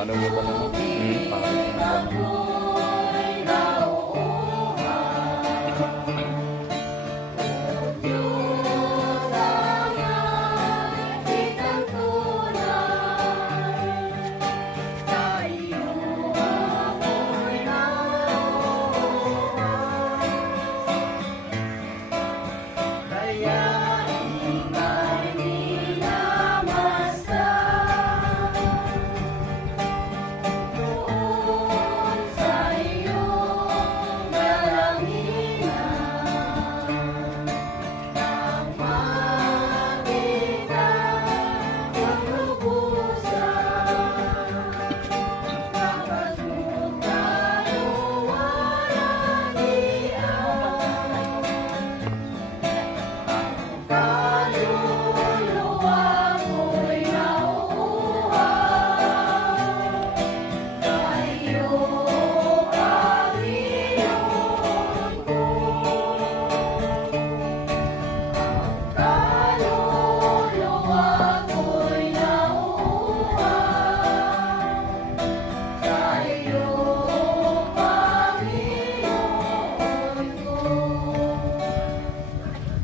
Paano mo ba naman?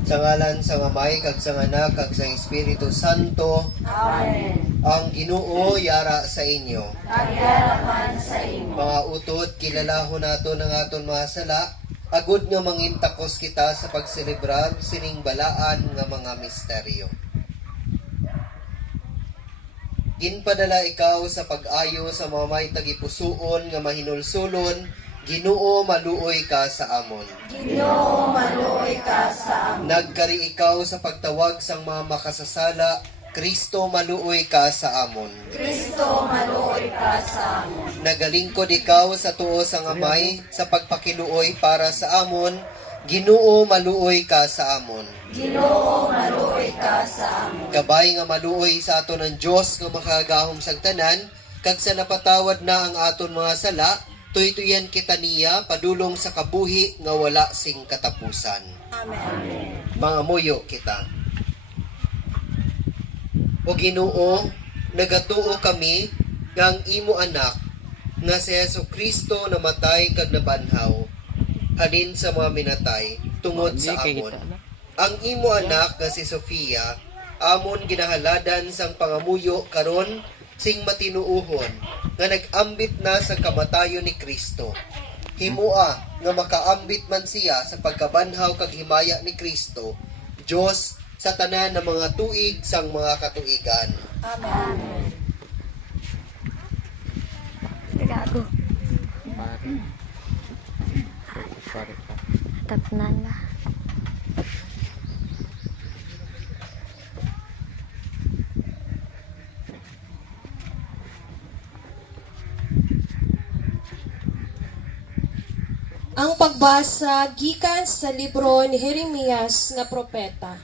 Sa ngalan sa Amay, kag sa Anak, kag sa Espiritu Santo. Amen. Ang Ginoo yara sa inyo. Kagyarapan sa imo. Mga utot, kilalahon nato ng aton mga sala, agud nga mangintakos kita sa pagselebrar sining balaan nga mga misteryo. Ginpadala ikaw sa pag-ayo sa mga may tagipusoon nga mahinulsulon, Ginoo maluoy ka sa amon. Ginoo maluoy ka sa amon. Nagkari ikaw sa pagtawag sang mga makasasala, Kristo maluoy ka sa amon. Kristo maluoy ka sa amon. Nagalingkod ikaw sa tuo sang Amay sa pagpakiluoy para sa amon, Ginoo maluoy ka sa amon. Ginoo maluoy ka sa amon. Kabay nga maluoy sa aton ng Dios nga makagahom sang tanan, kag sa napatawad na ang aton mga sala, tuytuyan kita niya padulong sa kabuhi nga wala sing katapusan. Amen. Mga muyo kita. O Ginoo, nagatuo kami nga ang imo anak nga si Jesucristo namatay kag nabanhaw halin sa mga minatay tungod sa amon. Ang imo anak nga si Sofia amon ginahaladan sang pangamuyo karon sing matinuuhon nga nag-ambit na sa kamatayon ni Kristo. Himua nga makaambit man siya sa pagkabanhaw kag himaya ni Kristo, Dios sa tanan ng mga tuig sang mga katuigan. Amen. Gago. Tapnan ba? Ang pagbasa gikan sa libro ni Jeremias nga propeta.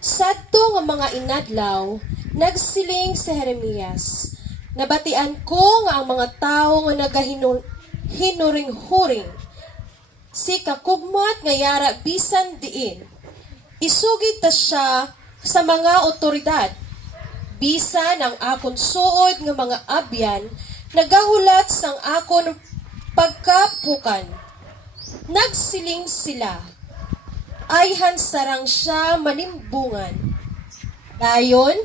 Sadto nga mga inadlaw, nagsiling si Jeremias. Nabatian ko nga ang mga tao nga nagahinuring-huring. Si kakugmat nga yara bisan diin. Isugid ta siya sa mga otoridad. Bisan ang akon suod nga mga abyan, nagahulat sang akon pagkapukan. Nagsiling sila. Ayhan sarang siya manimbungan. Dayon,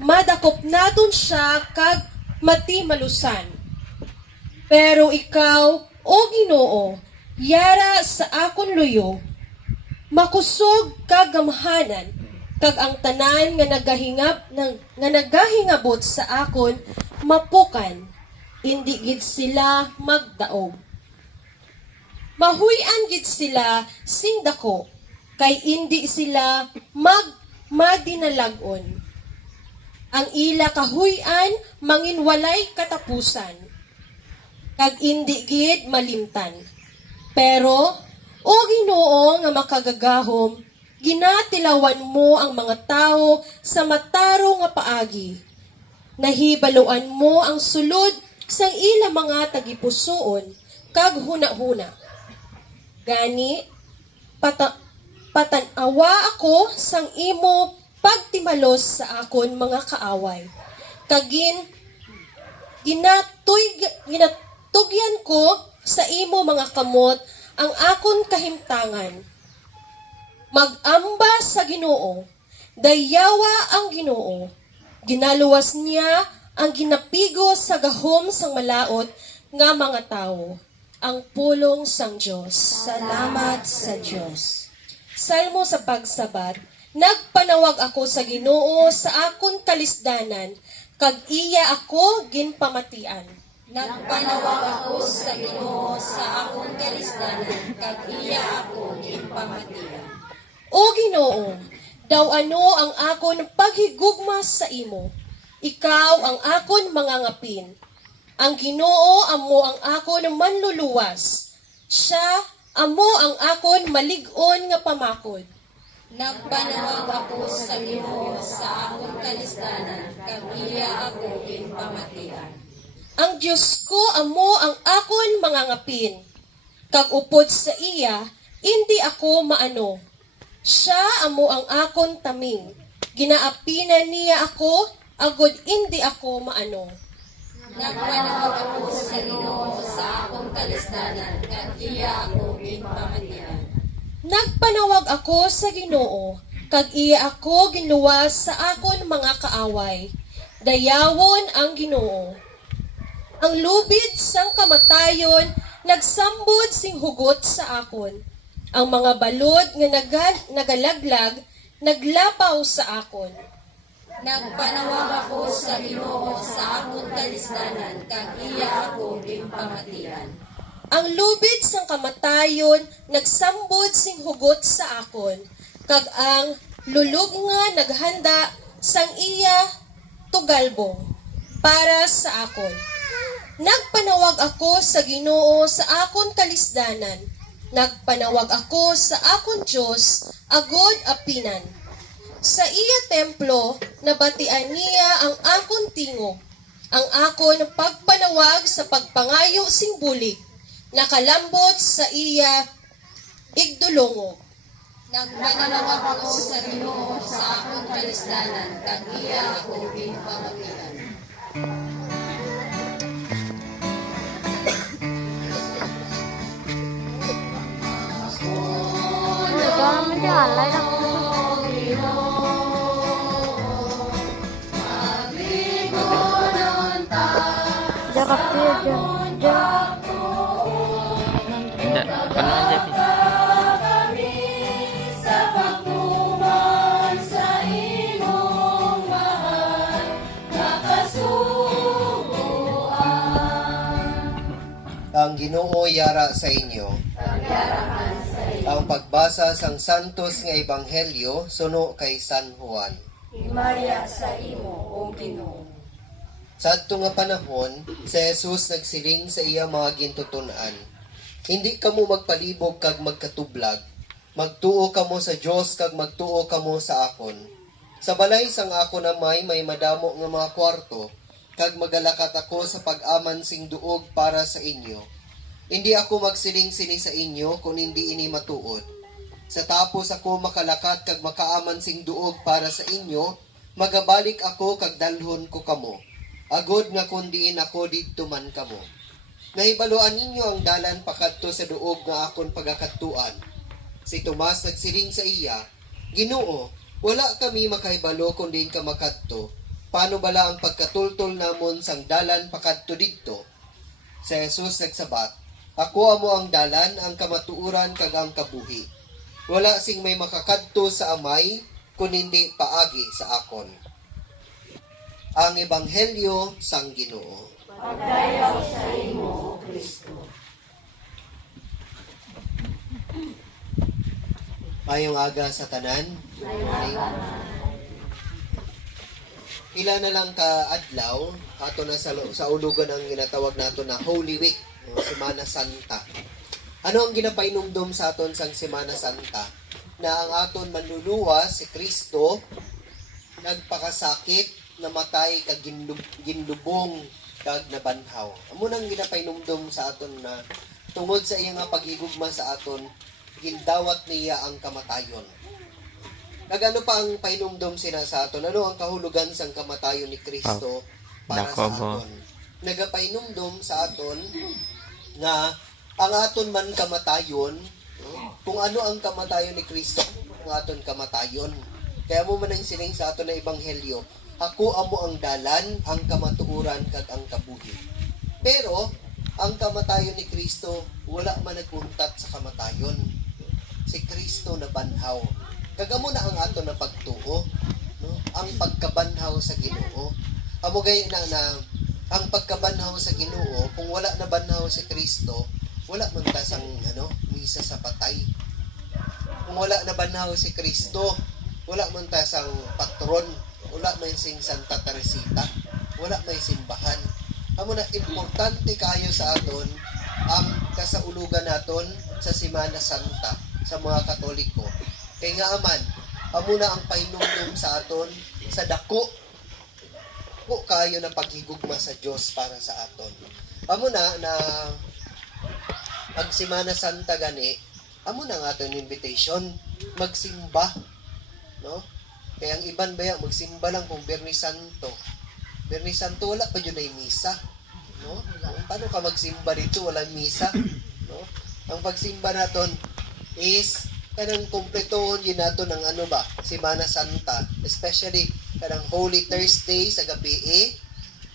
madakop naton siya kag matimalusan. Pero ikaw, o Ginoo, yara sa akon luyo, makusog kag gamhanan, kag ang tanan nga nagahingabot sa akon mapukan. Hindi gid sila magdaog. Mahuyan gid sila sing dako, kay hindi sila madinalagon. Ang ila kahuyan manginwalay katapusan, kag hindi gid malimtan. Pero, o Ginoo nga makagagahom, ginatilawan mo ang mga tao sa mataro nga paagi. Nahibaluan mo ang sulod sang ila mga tagipusoon kag huna-huna. Gani, patanawa ako sang imo pagtimalos sa akon mga kaaway. ginatugyan ko sa imo mga kamot ang akon kahimtangan. Mag-amba sa Ginoo, dayawa ang Ginoo. Ginaluwas niya ang ginapigo sa gahom sang malaot nga mga tao, ang pulong sang Dios. Salamat sa Diyos. Salmo sa pagsabat, nagpanawag ako sa Ginoo sa akon kalisdanan, kag iya ako ginpamatian. Nagpanawag ako sa Ginoo sa akong kalisdanan, kag iya ako ginpamatian. O Ginoo, daw ano ang akon paghigugma sa imo? Ikaw ang akon mangangapin. Ang Ginoo amo ang akon manluluwas. Siya amo ang akon malig-on nga pamakod. Nagpanawag ako sa Ginoo sa akong kalisdanan, kag iya ako ginpamatian. Ang Diyos ko amo ang akon mangangapin. Kag upod sa iya, hindi ako maano. Siya amo ang akon taming. Ginaapinan niya ako, agod hindi ako maano. Nagpanawag ako sa Ginoo sa akong kalisdanan, kag iya ako ginpamatian. Nagpanawag ako sa Ginoo, kag iya ako ginluwas sa akon mga kaaway. Dayawon ang Ginoo. Ang lubid sang kamatayon, nagsambod sing hugot sa akon. Ang mga balod nga nagalaglag, naglapaw sa akon. Nagpanawag ako sa Ginoo sa akong kalisdanan, kag iya ako ginpamatian. Ang lubid sang kamatayon, nagsambod sing hugot sa akon. Kag ang lulog nga naghanda sang iya tugalbong para sa akon. Nagpanawag ako sa Ginoo sa akon kalisdanan. Nagpanawag ako sa akon Diyos, agod apinan. Sa iya templo, nabatian niya ang akon tingog. Ang akon pagpanawag sa pagpangayo sing bulig. Nakalambot sa iya igdulongog. Nagpanawag ako sa Ginoo sa akong kalisdanan, kag iya ako ginpamatian. Ikaw naman dyan, light up. Jaga piyo dyan. Hindi, paano na dyan? Sa pagtuman sa imong mahal, nakasubuan. Ang Ginoo yara sa inyo. Ang pagbasa sang Santos nga Ebanghelyo suno kay San Juan. Himaya sa imo, O Ginoo. Sadto nga panahon, si Jesus nagsiling sa iya mga gintutunan, hindi kamo magpalibog kag magkatublag, magtuo kamo sa Dios kag magtuo kamo sa akon. Sa balay sang ako na may madamo nga mga kwarto, kag magalakat ako sa pag-aman sing duog para sa inyo. Hindi ako magsiling sini sa inyo kung hindi ini matuod. Sa tapos ako makalakat kag makaaman sing duog para sa inyo, magabalik ako kag dalhon ko kamo. Agod nga kundiin ako didto man kamo. Nahibaluan ninyo ang dalan pakadto sa duog nga akon pagakatuan. Si Tomas nagsiling sa iya, Ginoo, wala kami makahibalo kung diin ka makadto. Paano bala ang pagkatultol namon sang dalan pakadto didto? Si Jesus nagsabat, Ako amo ang dalan, ang kamatuuran kag ang kabuhi. Wala sing may makakadto sa amay kun hindi paagi sa akon. Ang Ebanghelyo sang Ginoo. Pagdayaw sa imo, O Kristo. Mayong aga sa tanan. Pila na lang ka adlaw ato na sa ulugan ang ginatawag nato na Holy Week, o Semana Santa. Ano ang ginapainomdom sa aton sang Semana Santa? Na ang aton manluluwas si Kristo nagpakasakit, namatay kag ginlubong kag nabanhaw. Amo nang ginapainomdom sa aton na tungod sa iya nga paghigugma sa aton, gindawat niya ang kamatayon. Nagano pa ang painumdom sina sa aton? Ano ang kahulugan sang kamatayon ni Kristo para sa Dako mo. aton? nagapainumdum sa aton nga ang aton man kamatayon, kung ano ang kamatayon ni Kristo, ang aton kamatayon. Kaya mo man ang sining sa aton na ebanghelyo, ako amo ang dalan, ang kamatuoran kag ang kabuhi. Pero ang kamatayon ni Kristo wala man nagkuntat sa kamatayon. Si Kristo na banhaw. Kagamo na ang aton na pagtuo, no? Ang pagkabanhaw sa Ginoo. Amo gay na ang pagkabanhaw sa Ginoo, kung wala na banhaw si Kristo, wala man ta sang misa sa patay. Kung wala na banhaw si Kristo, wala man ta sang patron, wala man sing Santa Teresita, wala may simbahan. Amo na importante kayo sa aton ang kasaulugan naton sa Semana Santa sa mga Katoliko. Kay nga aman, amo na ang pahinumdum sa aton sa dako po kayo na paghigugma sa Dios para sa aton. Amo na pag Semana Santa gani, amo na ang aton invitation magsimba, no? Kaya ang iban baya magsimba lang kung Biyernes Santo. Biyernes Santo wala pa yun ay misa, no? Paano ka magsimba dito walang misa, no? Ang pagsimba naton is kanang kumpletohon yun nato ng Semana Santa, especially kanang Holy Thursday sa gabi,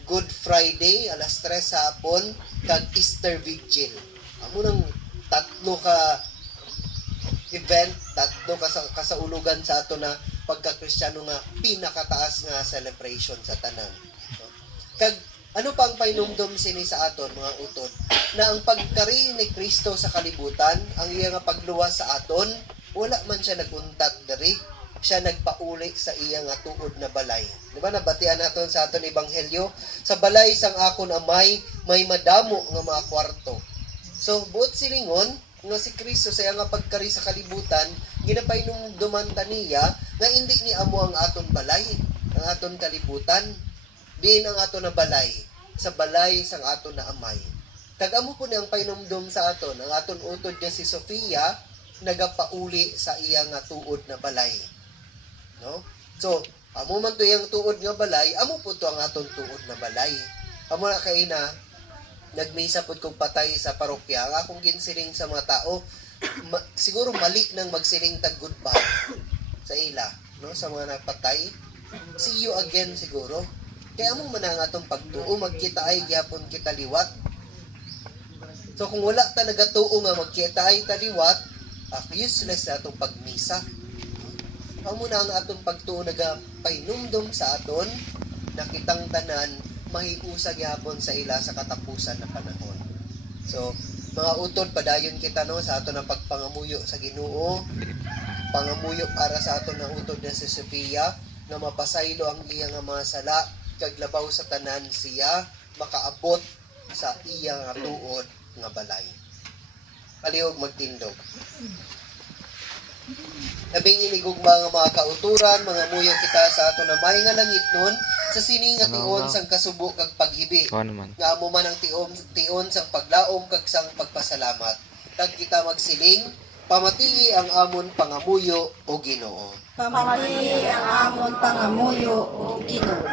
Good Friday alas 3 sa hapon, kag Easter Vigil. Amo nang tatlo ka event, tatlo ka kasaulugan sa ato na pagka-Kristiyano nga pinakataas nga celebration sa tanan. No? Kag ano pang painumdum sini sa aton mga utod, na ang pagkari ni Kristo sa kalibutan, ang iya nga pagluwas sa aton, wala man siya naguntat diri, siya nagpauli sa iya nga tuod na balay. Di ba nabatian naton sa aton ebanghelyo, sa balay sang akon amay may madamo nga mga kwarto. So buot silingon nga si Kristo sa iya nga pagkari sa kalibutan, ginapainomduman ta niya nga hindi ni amo ang aton balay, ang aton kalibutan, diin ang aton na balay, sa balay sang aton na amay. Kag-amo po niyang painomdom sa aton, ang aton utod niya si Sofia, nagapauli sa iya nga tuod na balay. No? So, amo man to iyang tuod nga balay, amo po to ang aton tuod na balay. Amo na kay na, nagmisa po kong patay sa parokya, ang akong ginsiling sa mga tao, siguro mali nang magsiling tag goodbye sa ila, no? Sa mga napatay. See you again siguro. Kaya among manang atong pagtuo, magkita ay gyapon kita liwat. So kung wala ta nagatuo nga magkita ay taliwat, useless na atong pagmisa. Amo na ang atong pagtuo nagapainumdum sa aton, nakitang tanan mahiusag gyapon sa ila sa katapusan na panahon. So mga utod, padayon kita no sa aton ang pagpangamuyo sa Ginoo, pangamuyo para sa aton na utod na si Sofia, na mapasaylo ang iya nga mga sala, kaglabaw sa tanan siya, makaabot sa iya nga tuod nga balay. Palihog magtindog. Labing inigog mga kauturan, mga muyo kita sa ato na may nga langit nun, sa sining nga tion sang kasubo kag paghibi. Nga amo man ang tion sang paglaom kag sang pagpasalamat. Kag kita magsiling, pamati ang amon pangamuyo o Ginoo. Pamati ang amon pangamuyo o Ginoo.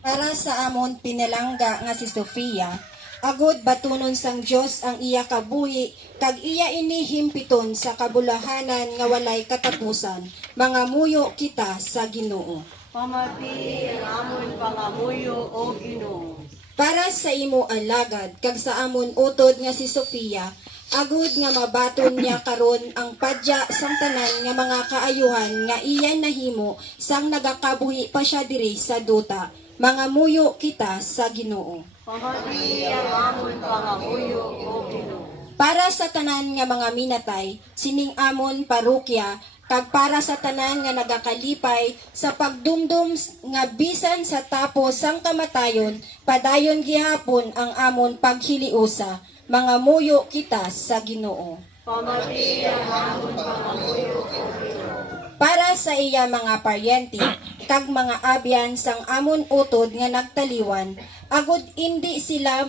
Para sa amon pinalangga nga si Sofia, agod batunon sang Dios ang iya kabuhi, kag iya inihimpiton sa kabulahanan nga walay katapusan, mga muyo kita sa Ginoo. Pamati ang amon pangamuyo o Ginoo. Para sa imo alagad, kag sa amon utod nga si Sofia, agud nga mabaton niya karon ang padya sang tanan nga mga kaayuhan nga iya nahimo sang nagakabuhi pa siya diri sa duta, mga muyo kita sa Ginoo. Pamati ang amon pangamuyo o Ginoo. Para sa tanan nga mga minatay, sining amon parokya, kag para sa tanan nga nagakalipay sa pagdumdum nga bisan sa tapos sang kamatayon, padayon gihapon ang amon paghiliusa, mga muyo kita sa Ginoo. Pamati ang amon pangamuyo o Ginoo. Para sa iya mga paryente, kag mga abyan sang amon utod nga nagtaliwan, agud indi sila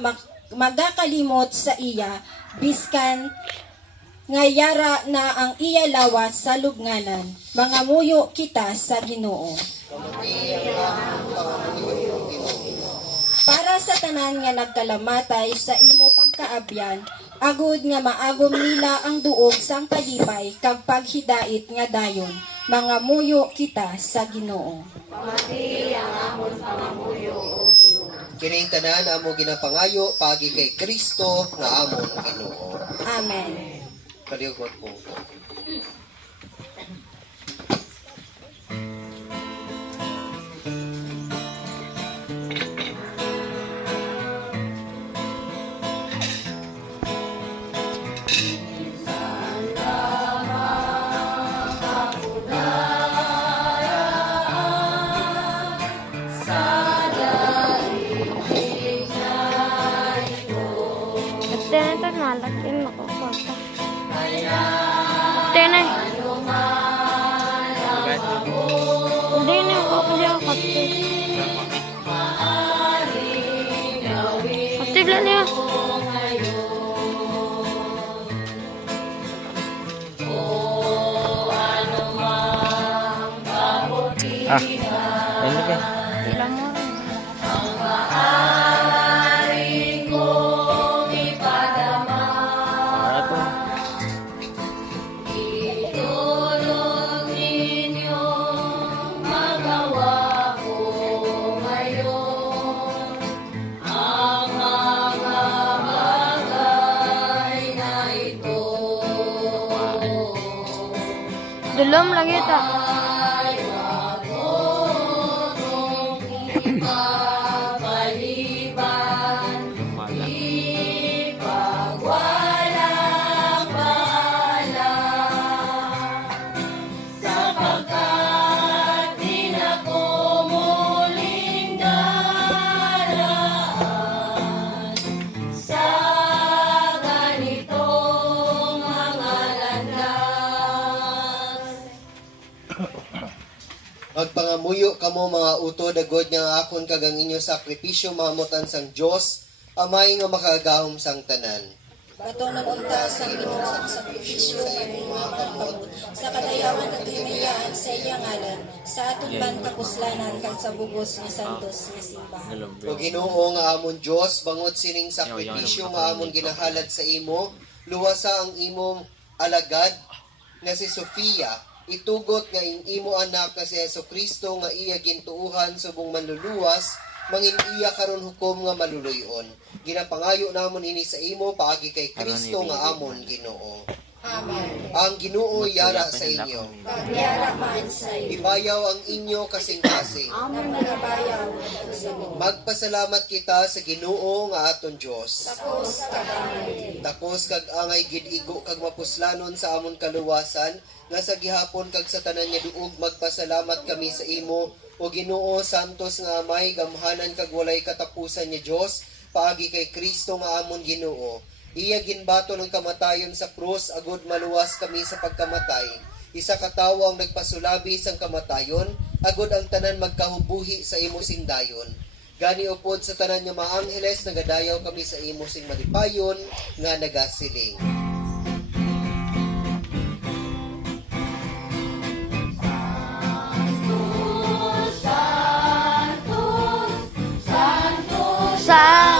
magakalimot sa iya, biskan nga yara na ang iya lawas sa lubnganan, mga muyo kita sa Ginoo. Pamati ang among pangamuyo, O Ginoo. Para sa tanan nga nagkalamatay sa imo pagkaabyan, agud nga maagom nila ang duog sang kalipay kag paghidait nga dayon, mga muyo kita sa Ginoo. Kining tanan amo ginapangayo pagi kay Kristo nga amon Ginoo. Amen. Kaliugot po. Ate na ito, nalakin ako. Kwarta. Ate na. Hindi na ako kasi ako kapit. Kapit lang niya. Ano ba? Ilang mo rin. Ano po? Dulom lagi tak. Magpangamuyo kamo mga utod agod nga akon kagang inyo sakripisyo mamutan sang Dios amay nga makagahom sang tanan. Patunon unta sa Ginoo ang sakripisyo sa imong mga kamot, sa kadayawan at himayaan sa iyang ngalan, sa aton man kapuslanan kag sa bugos nga santos nga simbahan. O Ginoo nga amon Dios bangot sining sakripisyo nga amon ginahalad sa imo, luwasa ang imong alagad nga si Sofia, itugot nga imo anak nga si Jesucristo nga iya gintuuhan subong manluluwas, mangin iya karon hukom nga maluluyon. Ginapangayo namon ini sa imo paagi kay Kristo nga amon Ginoo. Amen. Ang Ginoo yara sa inyo. Pagyara man sa iyo. Ibayaw ang inyo kasing-kasing. Ang nagabayaw sa mo. Magpasalamat kita sa Ginoo nga aton Dios. Tapos kagamay. Takos kag angay gid-igo kag mapuslanon sa amon kaluwasan nga sa gihapon kag sa tanan nga duog magpasalamat kami sa imo o Ginoo santos nga amay gamhanan kag walay katapusan nga Dios paagi kay Kristo nga amon Ginoo. Iya ginbato ng kamatayon sa krus agud maluwas kami sa pagkamatay. Isa ka tawo ang nagpasulabi sang kamatayon agud ang tanan magkahubuhi sa imo sing dayon. Gani upod sa tanan nga mga angheles nagadayaw kami sa imo sing malipayon nga nagasiling. Sa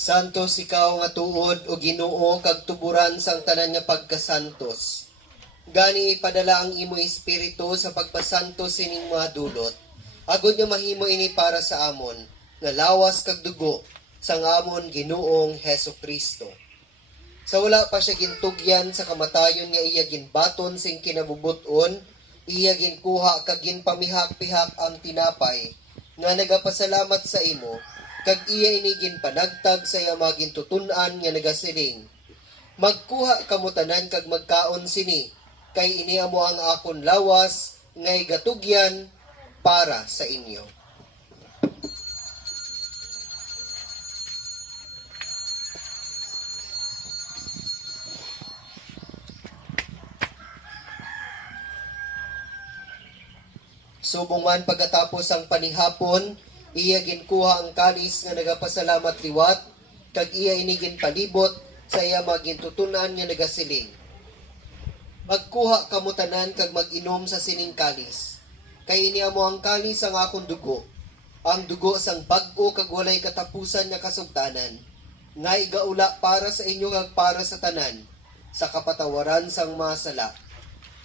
Santos ikaw nga tuod o Ginoo kag tuburan sang tanan nga pagkasantos. Gani ipadala ang imo espiritu sa pagpasantos sining mga dulot. Agod nga mahimo ini para sa amon. nga lawas kag dugo sang amon Ginoong Heso Kristo. Sa wala pa siya gintugyan sa kamatayon nga iya ginbaton sing kinabubuton, iya ginkuha kag ginpamihak-pihak ang tinapay nga nagapasalamat sa imo, kag iya ini ginpanagtag sa iya magintutun-an nga nagasiling, magkuha kamo tanan kag magkaon sini, kay ini amo ang akon lawas ngay gatugyan para sa inyo. Subong man pagkatapos ang panihapon, iya ginkuha ang kalis nga nagapasalamat liwat, kag iya inigin palibot sa iya magintutunan nga nagasiling. Magkuha kamo tanan kag mag-inom sa sining kalis. Kay ini amo ang kalis ang akong dugo, ang dugo sang bag-o kag walay katapusan nga kasugtanan, nga igaula para sa inyo kag para sa tanan, sa kapatawaran sang mga sala.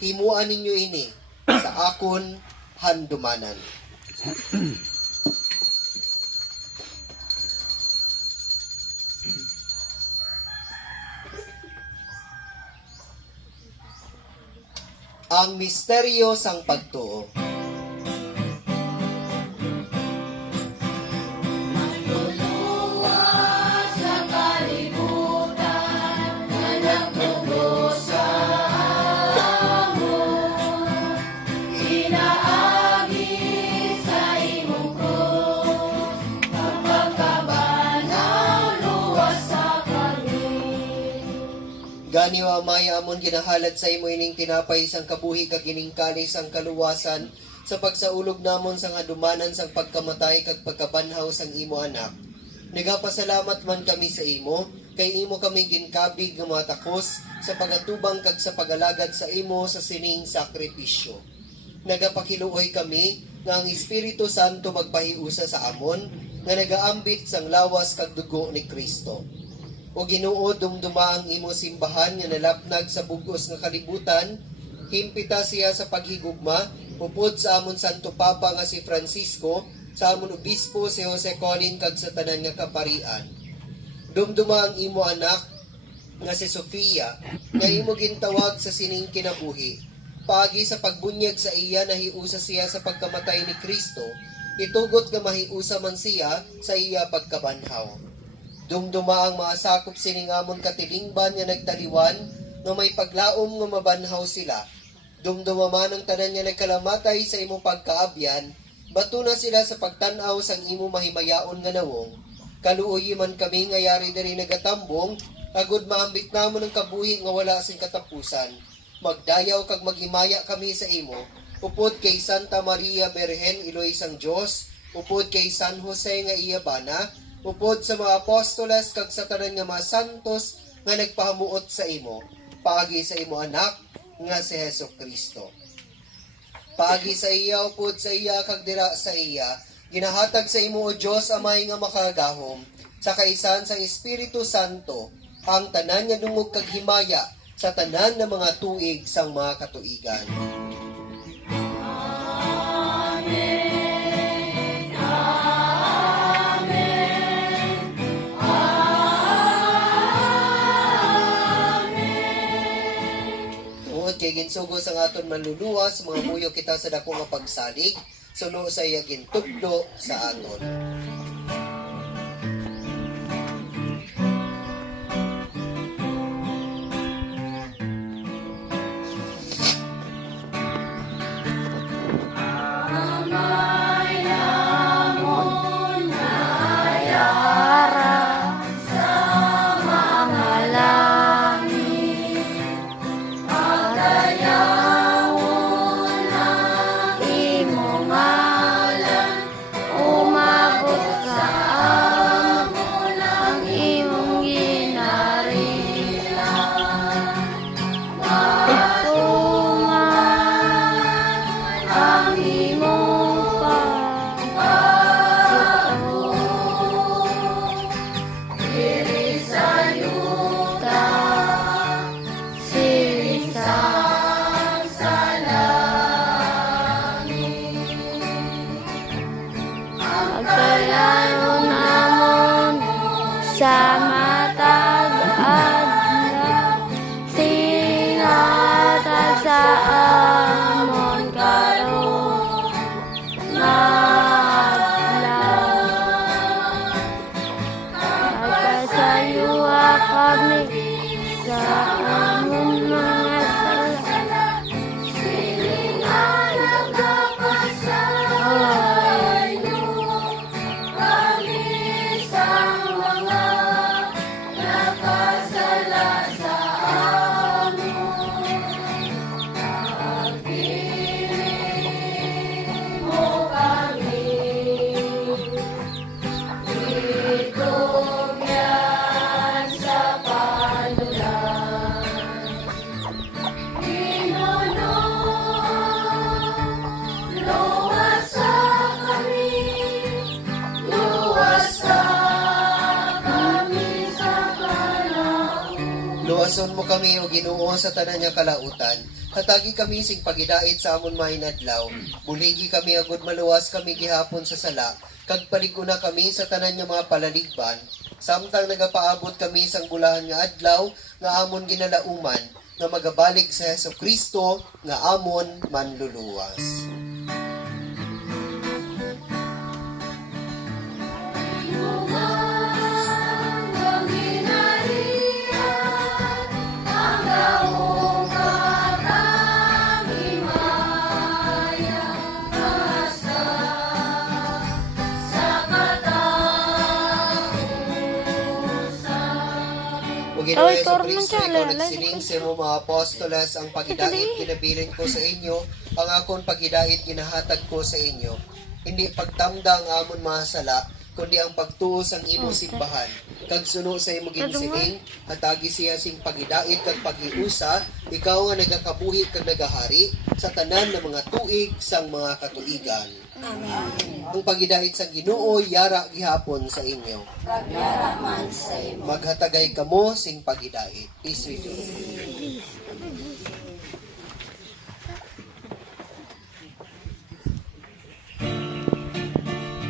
Himuan ninyo ini sa akon handumanan. Ang misteryo sang pagtuo. Gani wa maya amon ginahalad sa imo ining tinapay sang kabuhi kag ining kalis sang kaluwasan sa pagsaulog namon sang adumanan sang pagkamatay kag pagkabanhaw sang imo anak. Nagapasalamat man kami sa imo kay imo kami ginkabig nga mga takos sa pagatubang kag sa pagalagad sa imo sa sining sakripisyo. Nagapakiluoy kami nga ang Espiritu Santo magpahiusa sa amon nga nagaambit sang lawas kag dugo ni Kristo. O Ginoo, dumduma ang imo simbahan nga nalapnag sa bugos nga kalibutan, himpita siya sa paghigugma, upod sa amon Santo Papa nga si Francisco, sa amon Obispo si Jose Colin kag sa tanan nga kaparian. Dumduma ang imo anak nga si Sofia, nga imo gintawag sa sining kinabuhi. Paagi sa pagbunyag sa iya, nahiusa siya sa pagkamatay ni Kristo, itugot nga mahiusa man siya sa iya pagkabanhaw. Dumduma ang mga sakop sining amon katilingban nga nagtaliwan, nga may paglaom nga mabanhaw sila. Dumduma man ang tanan nga nagkalamatay sa imo pagkaabyan, bato na sila sa pagtanaw sang imo mahimayaon nga nawong. Kaluoy man kami nga yari diri nagatambong, agud maambit namon ang kabuhi nga wala sing katapusan. Magdayaw kag maghimaya kami sa imo, upod kay Santa Maria Birhen Iloy sang Dios, upod kay San Jose nga iya bana, upod sa mga apostoles kag sa tanan nga mga santos nga nagpahamuot sa imo, paagi sa imo anak nga si Heso Kristo. Paagi sa iya, upod sa iya kag dira sa iya, ginahatag sa imo o Dios Amay nga makagahom, sa kaisan sang Espiritu Santo, ang tanan nga dungog kag himaya sa tanan ng mga tuig sang mga katuigan. Kay ginsugos ang aton manluluwas, mga muyo kita sa dako nga pagsalig, suno sa iya gintudlo sa aton. Umabot kami sa among mga sala. Luwason mo kami o Ginoo sa tanan nga kalautan. Hatagi kami sing pagidait sa amon mahinadlaw. Buligi kami agud maluwas kami gihapon sa sala. Kag paliguna kami sa tanan nga mga palaligban. Samtang nagapaabot kami sang bulahan nga adlaw nga amon ginalauman nga magabalik sa Hesukristo nga amon manluluwas. Ginoo Ay, Yesu Torno Kristo, siya, ikaw lalay. nagsiling sa imo mga apostoles ang pagidait ginabilin ko sa inyo, ang akon pagidait ginahatag ko sa inyo. Hindi pagtamda ang amon mga sala, kundi ang pagtuos ang imo simbahan. Kag suno sa imo ginsiling, hatagi siya sing pagidait kag paghiusa, ikaw nga nagakabuhi kag nagahari sa tanan ng mga tuig sang mga katuigan. Ang pagidait sa Ginoo yara gihapon sa inyo. Maghatagay kamo sing pagidait. Peace with you.